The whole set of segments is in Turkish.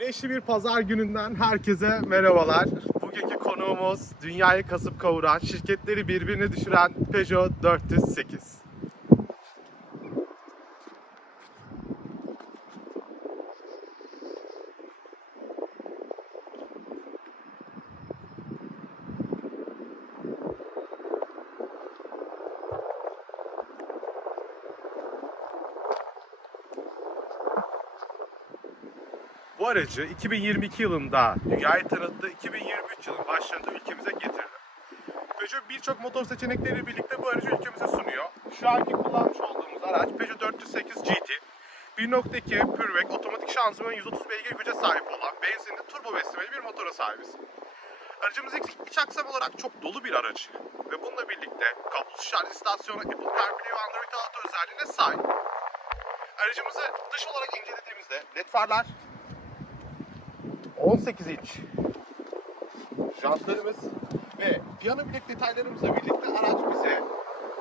Güneşli bir pazar gününden herkese merhabalar. Bugünkü konuğumuz dünyayı kasıp kavuran, şirketleri birbirine düşüren Peugeot 408. Aracı 2022 yılında dünyayı tanıttı, 2023 yılının başlarında ülkemize getirdi. Peugeot birçok motor seçenekleriyle birlikte bu aracı ülkemize sunuyor. Şu anki kullanmış olduğumuz araç Peugeot 408 GT. 1.2 Purewek otomatik şanzıman 130 beygir güce sahip olan benzinli turbo beslemeli bir motora sahibiz. Aracımız iç aksam olarak çok dolu bir araç ve bununla birlikte kablosuz şarj istasyonu, Apple CarPlay ve Android Auto özelliğine sahip. Aracımızı dış olarak incelediğimizde led farlar, 18 inç jantlarımız ve piyano bilek detaylarımızla birlikte araç bize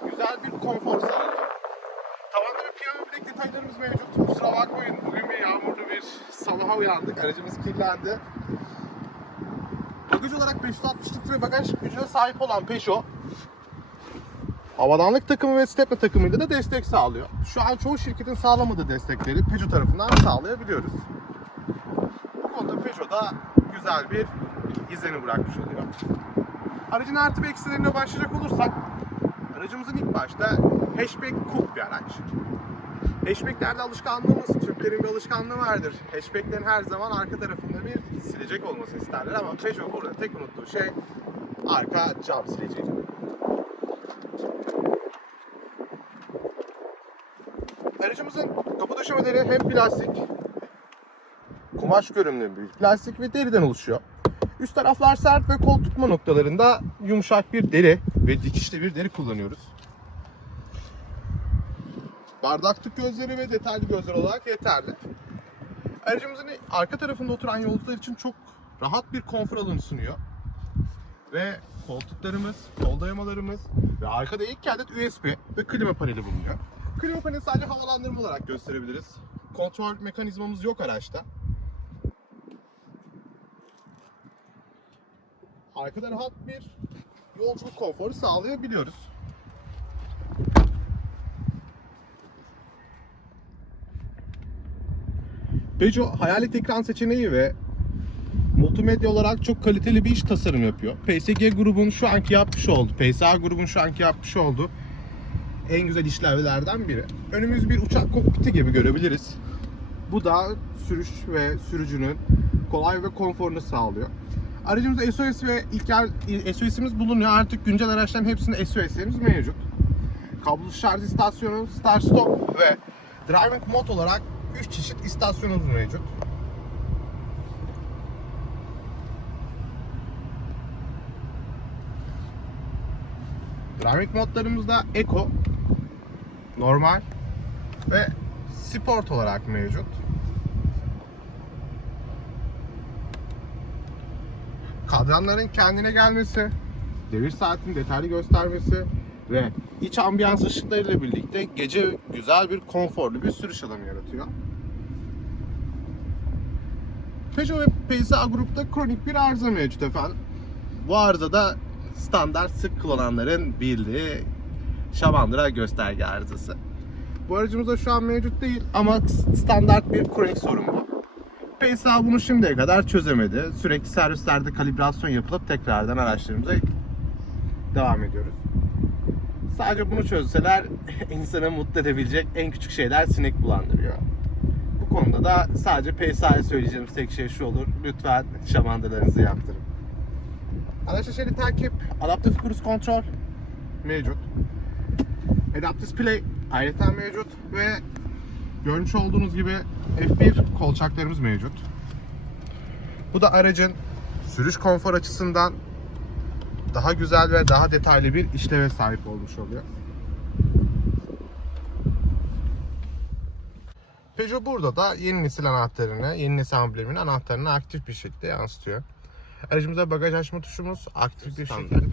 güzel bir konfor sağlıyor. Tavanda bir piyano bilek detaylarımız mevcut. Kusura bakmayın bugün bir yağmurlu bir sabaha uyandık. Aracımız kirlendi. Bagaj olarak 560 litre bagaj gücüne sahip olan Peugeot havadanlık takımı ve stepne takımıyla da destek sağlıyor. Şu an çoğu şirketin sağlamadığı destekleri Peugeot tarafından sağlayabiliyoruz. Bu konuda Peugeot'da güzel bir izlenim bırakmış oluyor. Aracın artı ve eksilerine başlayacak olursak aracımızın ilk başta hatchback coupe bir araç. Hatchbacklerde alışkanlığımız, Türklerin bir alışkanlığı vardır. Hatchbacklerin her zaman arka tarafında bir silecek olmasını isterler ama Peugeot burada tek unuttuğu şey arka cam sileceği. Aracımızın kapı döşemeleri hem plastik kumaş görünümlü bir plastik ve deriden oluşuyor. Üst taraflar sert ve kol tutma noktalarında yumuşak bir deri ve dikişli bir deri kullanıyoruz. Bardaklık gözleri ve detaylı gözler olarak yeterli. Aracımızın arka tarafında oturan yolcular için çok rahat bir konfor alanı sunuyor. Ve koltuklarımız, kol dayamalarımız ve arkada iki adet USB ve klima paneli bulunuyor. Klima paneli sadece havalandırma olarak gösterebiliriz. Kontrol mekanizmamız yok araçta. Arkada rahat bir yolculuk konforu sağlayabiliyoruz. Peugeot hayalet ekran seçeneği ve multimedya olarak çok kaliteli bir iş tasarım yapıyor. PSG grubun şu anki yapmış olduğu, PSA grubun şu anki yapmış olduğu en güzel işlevlerden biri. Önümüz bir uçak kokpiti gibi görebiliriz. Bu da sürüş ve sürücünün kolay ve konforunu sağlıyor. Aracımızda SOS ve ilk yer SOS'imiz bulunuyor. Artık güncel araçların hepsinde SOS'imiz mevcut. Kablosuz şarj istasyonu, start stop ve driving mode olarak 3 çeşit istasyonumuz mevcut. Driving modlarımızda Eco, normal ve sport olarak mevcut. Kadranların kendine gelmesi, devir saatini detaylı göstermesi ve iç ambiyans ışıklarıyla birlikte gece güzel bir konforlu bir sürüş alanı yaratıyor. Peugeot ve PSA grupta kronik bir arıza mevcut efendim. Bu arızada standart sık kullananların bildiği şamandıra gösterge arızası. Bu aracımızda şu an mevcut değil ama standart bir kronik sorun PSA bunu şimdiye kadar çözemedi. Sürekli servislerde kalibrasyon yapılıp tekrardan araçlarımıza devam ediyoruz. Sadece bunu çözseler insanı mutlu edebilecek en küçük şeyler sinek bulandırıyor. Bu konuda da sadece PSA'ya söyleyeceğimiz tek şey şu olur. Lütfen şamandıralarınızı yaptırın. Araçta şerit takip, adaptif cruise kontrol mevcut. Adaptive Play ayrıca mevcut ve görmüş olduğunuz gibi F1 kolçaklarımız mevcut. Bu da aracın sürüş konfor açısından daha güzel ve daha detaylı bir işleve sahip olmuş oluyor. Peugeot burada da yeni nesil anahtarını, yeni nesil ambleminin anahtarını aktif bir şekilde yansıtıyor. Aracımızda bagaj açma tuşumuz aktif bir şekilde.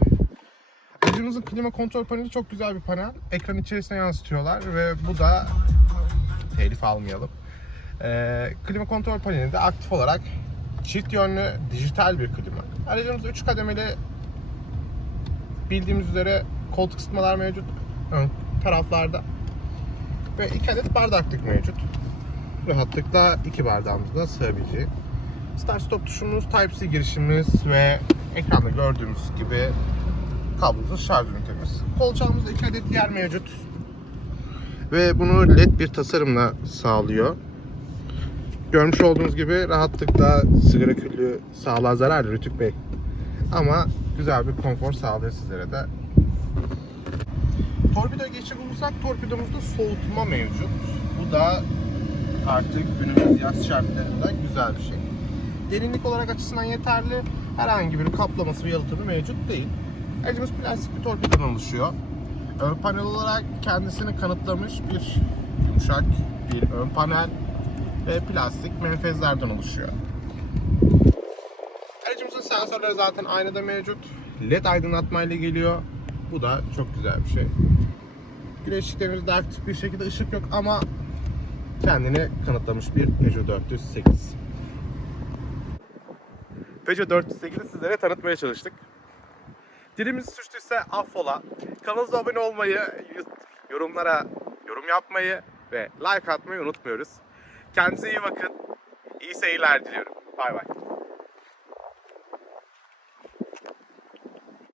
Aracımızın klima kontrol paneli çok güzel bir panel. Ekran içerisine yansıtıyorlar ve bu da telif almayalım. Ee, klima kontrol panelinde aktif olarak çift yönlü dijital bir klima. Aracımızda 3 kademeli bildiğimiz üzere koltuk ısıtmalar mevcut ön taraflarda. Ve 2 adet bardaklık mevcut. Rahatlıkla iki bardağımızın da sığabileceği. Start stop tuşumuz, Type-C girişimiz ve ekranda gördüğümüz gibi kablosuz şarj ünitemiz. Kolçağımızda 2 adet yer mevcut. Ve bunu led bir tasarımla sağlıyor. Görmüş olduğunuz gibi rahatlıkla sigara küllü sağlığa zararlı Rütük Bey. Ama güzel bir konfor sağlıyor sizlere de. Torpido geçecek olursak torpidomuzda soğutma mevcut. Bu da artık günümüz yaz şartlarında güzel bir şey. Derinlik olarak açısından yeterli. Herhangi bir kaplaması ve yalıtımı mevcut değil. Aracımız plastik bir torpidodan oluşuyor. Ön panel olarak kendisini kanıtlamış bir yumuşak bir ön panel ve plastik menfezlerden oluşuyor. Aracımızın sensörleri zaten aynada mevcut. LED aydınlatma ile geliyor. Bu da çok güzel bir şey. Güneş ışıklarımızda aktif bir şekilde ışık yok ama kendini kanıtlamış bir Peugeot 408. Peugeot 408'i sizlere tanıtmaya çalıştık. Dilimiz suçluysa affola. Kanalımıza abone olmayı, yorumlara yorum yapmayı ve like atmayı unutmuyoruz. Kendinize iyi bakın. İyi seyirler diliyorum. Bay bay.